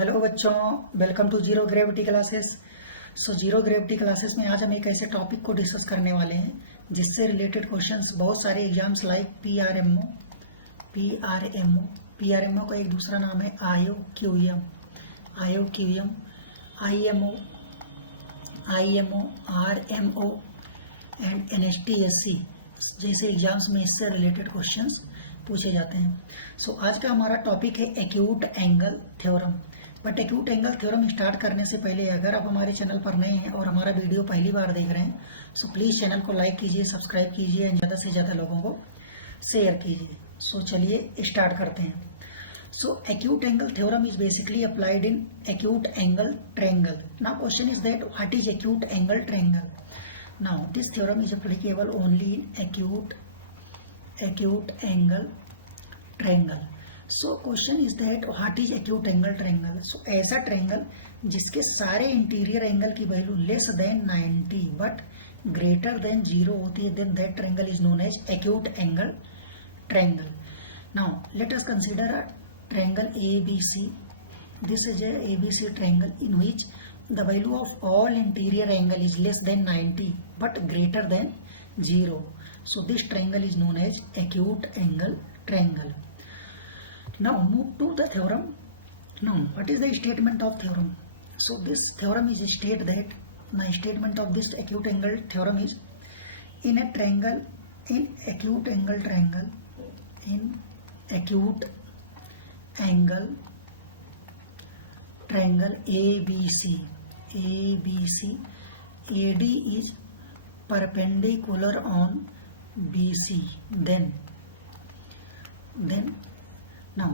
Hello बच्चों, welcome to zero gravity classes. Zero gravity classes में आज हम एक ऐसे टॉपिक को डिस्कस करने वाले हैं जिससे रिलेटेड क्वेश्चंस बहुत सारे एग्जाम्स लाइक पीआरएमओ का एक दूसरा नाम है आईओक्यूएम, आईएमओ, आरएमओ एंड एनएसटीएससी जैसे एग्जाम्स में इससे रिलेटेड क्वेश्चंस पूछे जाते हैं। आज का हमारा टॉपिक है acute angle theorem. But acute angle theorem start करने से पहले अगर आप हमारे चैनल पर नए हैं और हमारा वीडियो पहली बार देख रहे हैं प्लीज़ चैनल को लाइक कीजिए, सब्सक्राइब कीजिए एंड ज़्यादा से ज़्यादा लोगों को शेयर कीजिए। चलिए स्टार्ट करते हैं। Acute angle theorem is basically applied in acute angle triangle. Now question is that what is acute angle triangle? Now this theorem is applicable only in acute angle triangle. Question is that what is acute angle triangle? ऐसा triangle जिसके सारे interior angle की value less than 90 but greater than 0 होती है, then that triangle is known as acute angle triangle. Now let us consider a triangle ABC. This is a ABC triangle in which the value of all interior angle is less than 90 but greater than 0. So this triangle is known as acute angle triangle. Now move to the theorem. Now what is the statement of theorem? This theorem is state that the statement of this acute angle theorem is in acute angle triangle ABC, AD is perpendicular on BC. Then now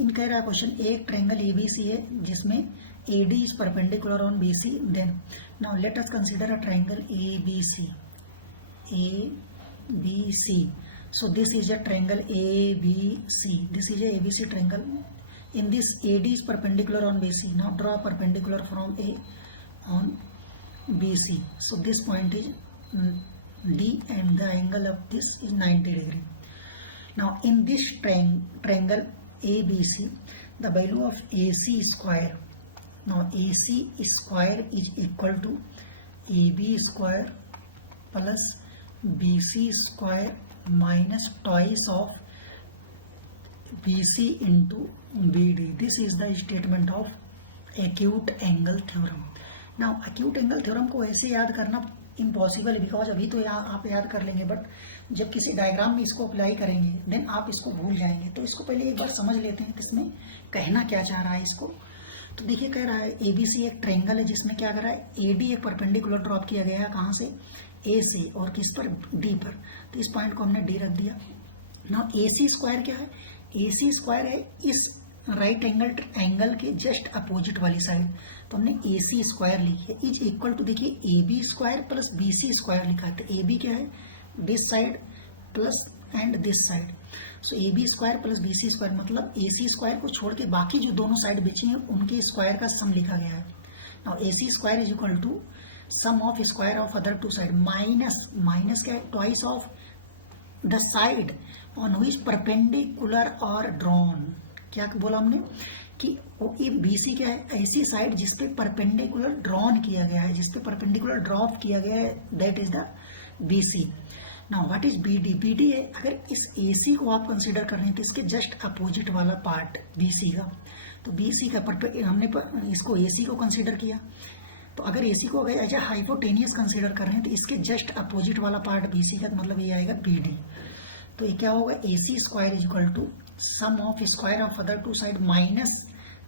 इन कह रहा question एक triangle ABC है जिसमें AD is perpendicular on BC. Then now let us consider a triangle ABC. So this is a triangle ABC. This is a ABC triangle. In this AD is perpendicular on BC. Now draw perpendicular from A on BC. So this point is D and the angle of this is 90 degree. Now in this triangle ABC, the value of AC square. Now AC square is equal to AB square plus BC square minus twice of BC into BD. This is the statement of acute angle theorem. Now acute angle theorem को ऐसे याद करना impossible है because अभी तो आप याद कर लेंगे बट जब किसी डायग्राम में इसको अप्लाई करेंगे देन आप इसको भूल जाएंगे। तो इसको पहले एक बार समझ लेते हैं इसमें कहना क्या चाह रहा है इसको। तो देखिए कह रहा है ABC एक ट्रायंगल है जिसमें क्या कर रहा है AD एक परपेंडिकुलर ड्रॉप किया गया है कहाँ से A से और किस पर D पर। तो इस पॉइंट को हमने D रख दिया। ना AC स्क्वायर क्या है, AC स्क्वायर है इस राइट एंगल के जस्ट अपोजिट वाली साइड। तो हमने AC स्क्वायर लिखी है इज इक्वल टू देखिए AB square plus BC square लिखा है। तो AB क्या है this side plus and this side. AB square plus BC square मतलब AC स्क्वायर को छोड़ के बाकी जो दोनों साइड बची हैं उनके स्क्वायर का सम लिखा गया है। Now AC square is equal to sum of square of other two side minus क्या है twice of the side on which perpendicular और ड्रॉन। क्या बोला हमने कि BC क्या है ऐसी साइड जिसपे परपेंडिकुलर ड्रॉन किया गया है, जिसपे परपेंडिकुलर ड्रॉप किया गया है, that is the BC. Now what is BD है अगर इस AC को आप कंसीडर कर रहे हैं तो इसके जस्ट अपोजिट वाला पार्ट BC का। तो BC का हमने इसको AC को कंसीडर किया। तो अगर AC को अगर एज ए हाइपोटेनियस कंसीडर कर रहे हैं तो इसके जस्ट अपोजिट वाला पार्ट BC का तो मतलब ये आएगा BD। तो ये क्या होगा AC square is equal to sum of square of other two side minus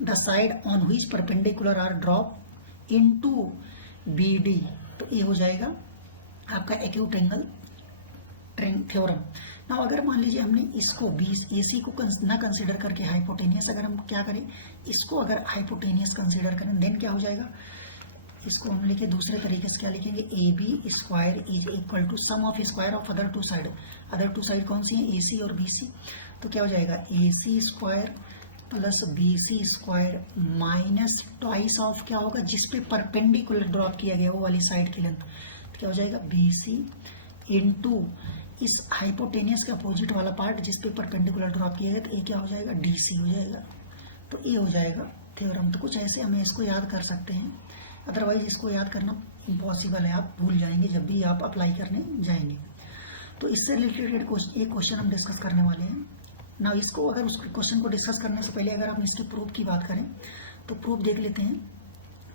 the side on which perpendicular are drop into BD। तो ये हो जाएगा आपका एक्यूट एंगल थ्योरम। ना अगर मान लीजिए हमने इसको AC को ना कंसीडर करके हाइपोटेनियस अगर हम क्या करें इसको अगर हाइपोटेनियस कंसीडर करें देन क्या हो जाएगा, इसको हम लिखे दूसरे तरीके से क्या लिखेंगे AB square is equal to sum of square of other two side कौन सी है AC और BC। तो क्या हो जाएगा AC square plus BC square minus twice of क्या होगा जिसपे परपेंडिकुलर ड्रॉप किया गया वो वाली साइड की लेंथ। तो क्या हो जाएगा BC इनटू इस हाइपोटेनियस के अपोजिट वाला पार्ट जिसपे परपेंडिकुलर ड्रॉप किया गया तो ये क्या हो जाएगा DC हो जाएगा। तो ये हो जाएगा थ्योरम। तो कुछ ऐसे हमें इसको याद कर सकते हैं, अदरवाइज इसको याद करना इम्पॉसिबल है, आप भूल जाएंगे जब भी आप अप्लाई करने जाएंगे। तो इससे रिलेटेड एक क्वेश्चन हम डिस्कस करने वाले हैं ना। इसको अगर उस क्वेश्चन को डिस्कस करने से पहले अगर हम इसके प्रूफ की बात करें तो प्रूफ देख लेते हैं।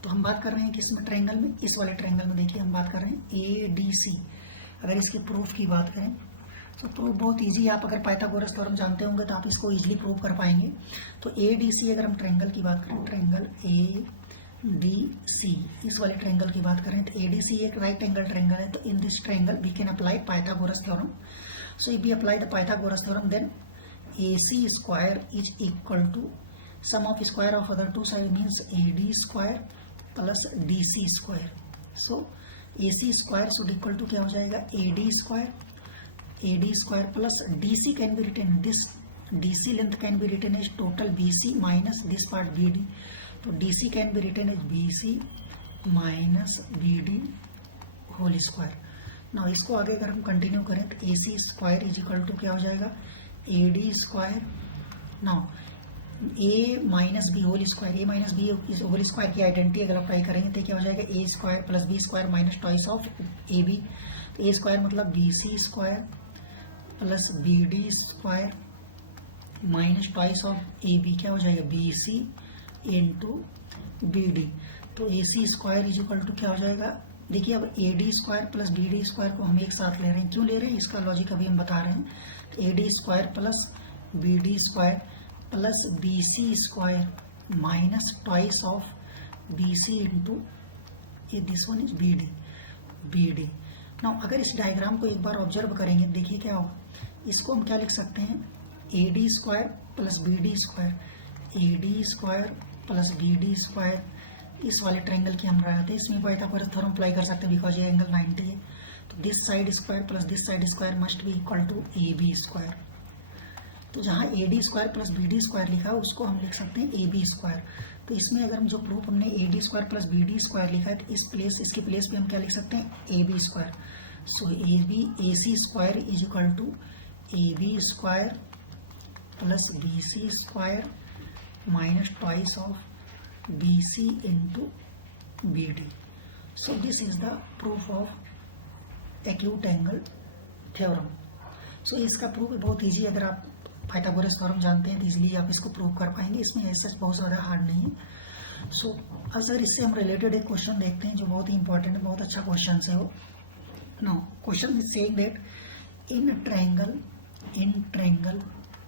तो हम बात कर रहे हैं कि इसमें ट्रायंगल में, इस वाले ट्रायंगल में देखिए हम बात कर रहे हैं ADC। अगर इसके प्रूफ की बात करें तो प्रूफ बहुत इजी है। आप अगर पाइथागोरस थ्योरम जानते होंगे तो आप इसको इजीली प्रूव कर पाएंगे। तो ADC अगर हम ट्रायंगल की बात करें, ट्रायंगल ADC, इस वाले ट्रायंगल की बात करें तो ADC एक राइट एंगल ट्रायंगल है। तो in this triangle we can apply Pythagoras theorem. So if we apply the Pythagoras theorem then AC square is equal to sum of square of other two side means AD square plus DC square. So AC square should equal to क्या हो जाएगा, AD square plus DC can be written, this DC length can be written as total BC minus this part BD. तो DC can be written as BC minus BD whole square. Now इसको आगे अगर हम continue करें तो AC square is equal to क्या हो जाएगा, AD square. Now A minus B whole square, A minus B whole square की आइडेंटिटी अगर अप्लाई करेंगे तो क्या हो जाएगा, A square plus B square minus twice of AB। तो A स्क्वायर मतलब BC square plus BD square minus twice of AB, क्या हो जाएगा BC इंटू BD। तो AC square is equal to क्या हो जाएगा, देखिए अब AD square plus BD square को हम एक साथ ले रहे हैं, क्यों ले रहे हैं इसका लॉजिक अभी हम बता रहे हैं। AD square plus BD square plus BC square minus twice of BC into ये this one is BD। Now अगर इस डायग्राम को एक बार ऑब्जर्व करेंगे देखिए क्या होगा, इसको हम क्या लिख सकते हैं, AD square plus BD square, AD square plus BD square. इस वाले ट्रायंगल की हम रहे थे, इसमें पाइथागोरस थ्योरम अप्लाई कर सकते हैं बिकॉज ये एंगल 90 है। तो this side square plus this side square must be equal to AB square. तो जहाँ AD square plus BD square लिखा है उसको हम लिख सकते हैं AB स्क्वायर। तो इसमें अगर हम जो प्रूफ हमने AD square plus BD square लिखा है तो इसके प्लेस पे हम क्या लिख सकते हैं, AB square. So AC square is equal to AB square plus BC square minus twice of BC into BD. So this is the proof of acute angle theorem. So इसका प्रूफ बहुत easy, अगर आप Pythagoras theorem जानते हैं तो easily आप इसको prove कर पाएंगे, इसमें ऐसा बहुत ज़्यादा हार्ड नहीं है। सो अगर इससे हम रिलेटेड एक क्वेश्चन देखते हैं जो बहुत ही इंपॉर्टेंट है, बहुत अच्छा क्वेश्चन है वो। Now question is saying that in triangle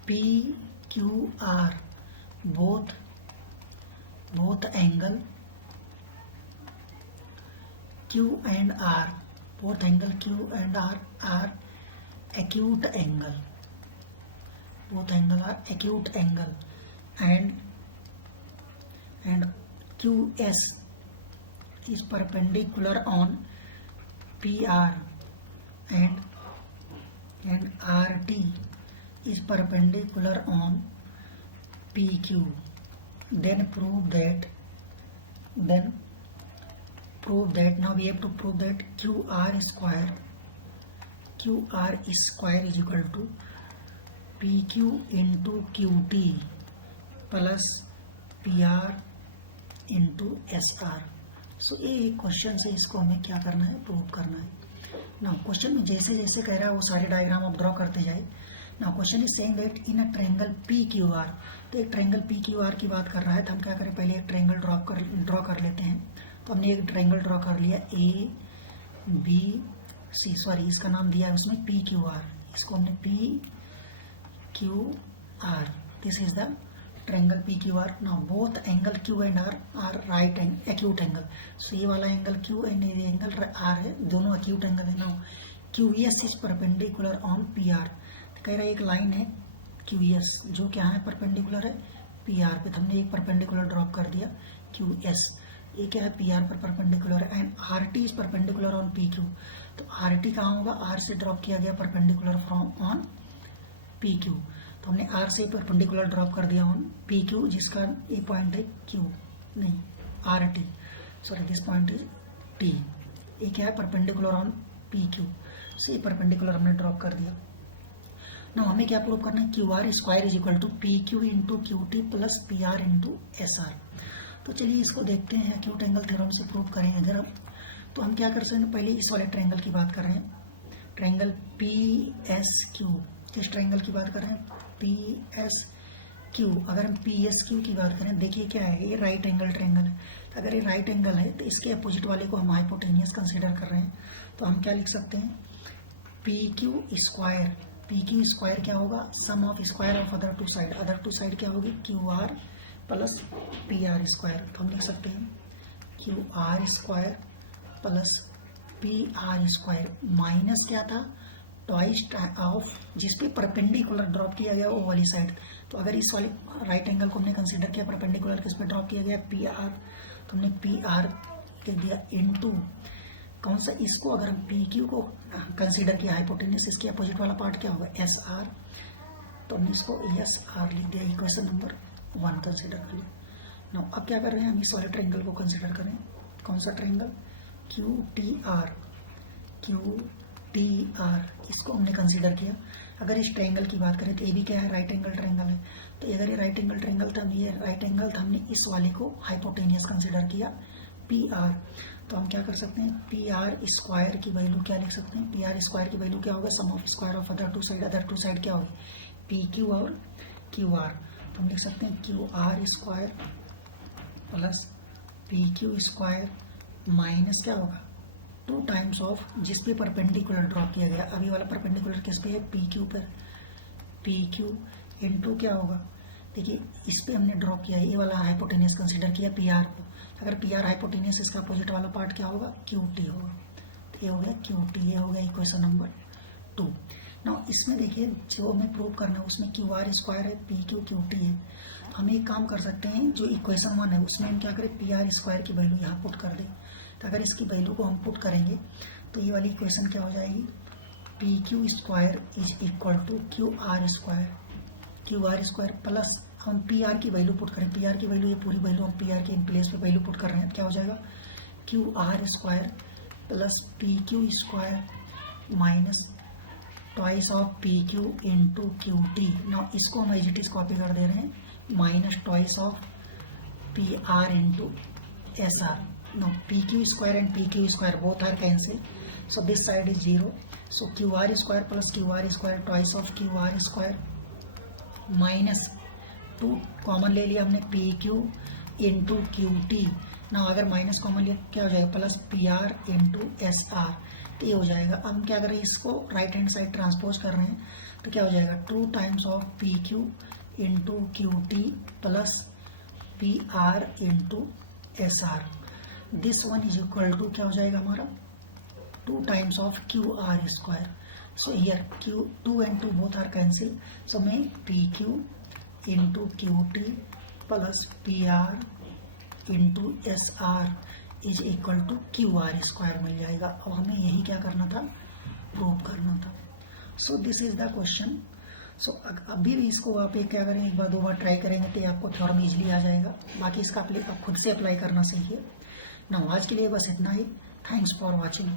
PQR both angle Q and R, both angle Q and R are acute angle, both angle are acute angle, and QS is perpendicular on PR and RT is perpendicular on PQ. Then prove that now we have to prove that QR square is equal to PQ into QT plus PR into SR. सो ये एक question से इसको हमें क्या करना है, prove करना है। ना क्वेश्चन में जैसे जैसे कह रहा है वो सारे डायग्राम आप ड्रॉ करते जाए। ना question is saying that in a triangle PQR, तो एक ट्रायंगल PQR की बात कर रहा है तो हम क्या करें, पहले एक ट्रायंगल ड्रॉ कर लेते हैं। तो हमने एक ट्रायंगल ड्रॉ कर लिया ABC, सॉरी इसका नाम दिया है उसमें PQR, इसको हमने PQR, this is the triangle PQR। Now both angle Q and R are right acute angle. So ये वाला एंगल Q एंड ये एंगल R है, दोनों एक्यूट एंगल है। Now QS is perpendicular on PR, कह रहा है एक लाइन है QS जो क्या है, परपेंडिकुलर है PR पे। तो हमने एक परपेंडिकुलर ड्रॉप कर दिया QS, ये क्या है PR पर परपेंडिकुलर है, and RT is perpendicular on PQ। तो RT कहाँ होगा, R से ड्रॉप किया गया परपेंडिकुलर फ्रॉम ऑन PQ। तो हमने R से परपेंडिकुलर ड्रॉप कर दिया ऑन PQ, जिसका ये पॉइंट है Q नहीं RT, sorry this point is T। ये क्या है, परपेंडिकुलर ऑन PQ, से परपेंडिकुलर हमने ड्रॉप कर दिया। ना हमें क्या प्रूव करना है, Q R square is equal to P Q into Q T plus P R into S R. तो चलिए इसको देखते हैं एक्यूट एंगल थ्योरम से प्रूव करेंगे अगर हम। तो हम क्या कर सकते हैं, पहले इस वाले ट्रायंगल की बात कर रहे हैं, ट्रायंगल पी एस क्यू। किस ट्रायंगल की बात कर रहे हैं, पी एस क्यू। अगर हम पी एस क्यू की बात करें, देखिए क्या है, ये राइट एंगल ट्रायंगल है। तो अगर ये राइट एंगल है तो इसके अपोजिट वाले को हम हाइपोटेनियस कंसीडर कर रहे हैं। तो हम क्या लिख सकते हैं, P Q square. P Q square क्या होगा, sum of square of other two side. Other two side क्या होगी, Q R plus P R square. तो हम लिख सकते हैं Q R square plus P R square minus क्या था, ट्वाइस ऑफ जिस पे परपेंडिकुलर ड्रॉप किया गया वो वाली साइड। तो अगर इस वाले राइट एंगल को हमने कंसीडर किया परपेंडिकुलर किस पे ड्रॉप किया गया, पी आर, तो हमने पी आर लिख दिया इनटू कौन सा, इसको अगर हम पी क्यू को कंसीडर किया हाइपोटेन्यूस, इसके अपोजिट वाला पार्ट क्या होगा, एस आर। तो हमने इसको एस आर लिख दिया, इक्वेशन नंबर 1 कंसीडर कर लिया। नाउ अब क्या कर रहे हैं, हम इस वाले ट्रायंगल को कंसीडर करें। कौन सा triangle, Q T R, Q T R, इसको हमने कंसीडर किया। अगर इस ट्रायंगल की बात करें तो ये भी क्या है, राइट एंगल ट्रायंगल है। तो अगर ये राइट एंगल ट्रायंगल था, ये राइट एंगल था, हमने इस वाले को हाइपोटेनियस कंसीडर किया, पी आर। तो हम क्या कर सकते हैं, पी आर स्क्वायर की वैल्यू क्या लिख सकते हैं, पी आर स्क्वायर की वैल्यू क्या होगा, sum of square of other two side. Other two side क्या होगी, पी क्यू और क्यू आर। तो हम लिख सकते हैं Q R square plus P Q square minus क्या होगा, 2 टाइम्स ऑफ जिस पे परपेंडिकुलर ड्रॉप किया गया। अभी वाला परपेंडिकुलर किस पे है, पी क्यू पर, पी क्यू इंटू क्या होगा, देखिए इस पे हमने ड्रॉप किया है, ये वाला हाइपोटेनियस कंसीडर किया पी आर को। अगर पी आर हाइपोटेनियस, इसका अपोजिट वाला पार्ट क्या होगा, क्यू टी होगा। तो ये हो गया क्यू टी, ये हो गया इक्वेशन नंबर 2। ना इसमें देखिए जो हमें प्रूव करना है उसमें क्यू आर स्क्वायर है, पी क्यू क्यू टी है। तो हम एक काम कर सकते हैं, जो इक्वेशन 1 है उसमें हम क्या करें, पी आर स्क्वायर की वैल्यू यहाँ पुट कर दें। तो अगर इसकी वैल्यू को हम पुट करेंगे तो ये वाली इक्वेशन क्या हो जाएगी, P Q square is equal to Q R square, Q R square plus हम पी आर की वैल्यू पुट करें, पी आर की वैल्यू, ये पूरी वैल्यू हम पी आर के प्लेस पे वैल्यू पुट कर रहे हैं, तो क्या हो जाएगा, Q R square plus P Q square minus twice of P Q into Q T. ना इसको हम एज इट इज कॉपी कर दे रहे हैं, minus twice of P R into S are. Now PQ square and PQ square both are cancelled, so this side is 0. So QR square plus QR square twice of QR square minus 2 common ले लिया हमने, PQ into QT। ना अगर minus common लिया क्या हो जाएगा, plus PR into SR। तो ये हो जाएगा। हम क्या कर रहे हैं, इसको राइट हैंड साइड ट्रांसपोज कर रहे हैं, तो क्या हो जाएगा, 2 times of PQ into QT plus PR into SR। This one is equal to क्या हो जाएगा हमारा, 2 times of Q R square. So here Q 2 and 2 both are cancel, so मैं P Q into Q T plus P R into S R is equal to Q R square मिल जाएगा। अब हमें यही क्या करना था, प्रूव करना था। So this is the question. So अभी भी इसको आप क्या करें, एक बार 2 बार ट्राई करेंगे तो आपको थ्योरम इजीली आ जाएगा। बाकी इसका आप खुद से अप्लाई करना सीखिए। ना आज के लिए बस इतना ही। Thanks for watching.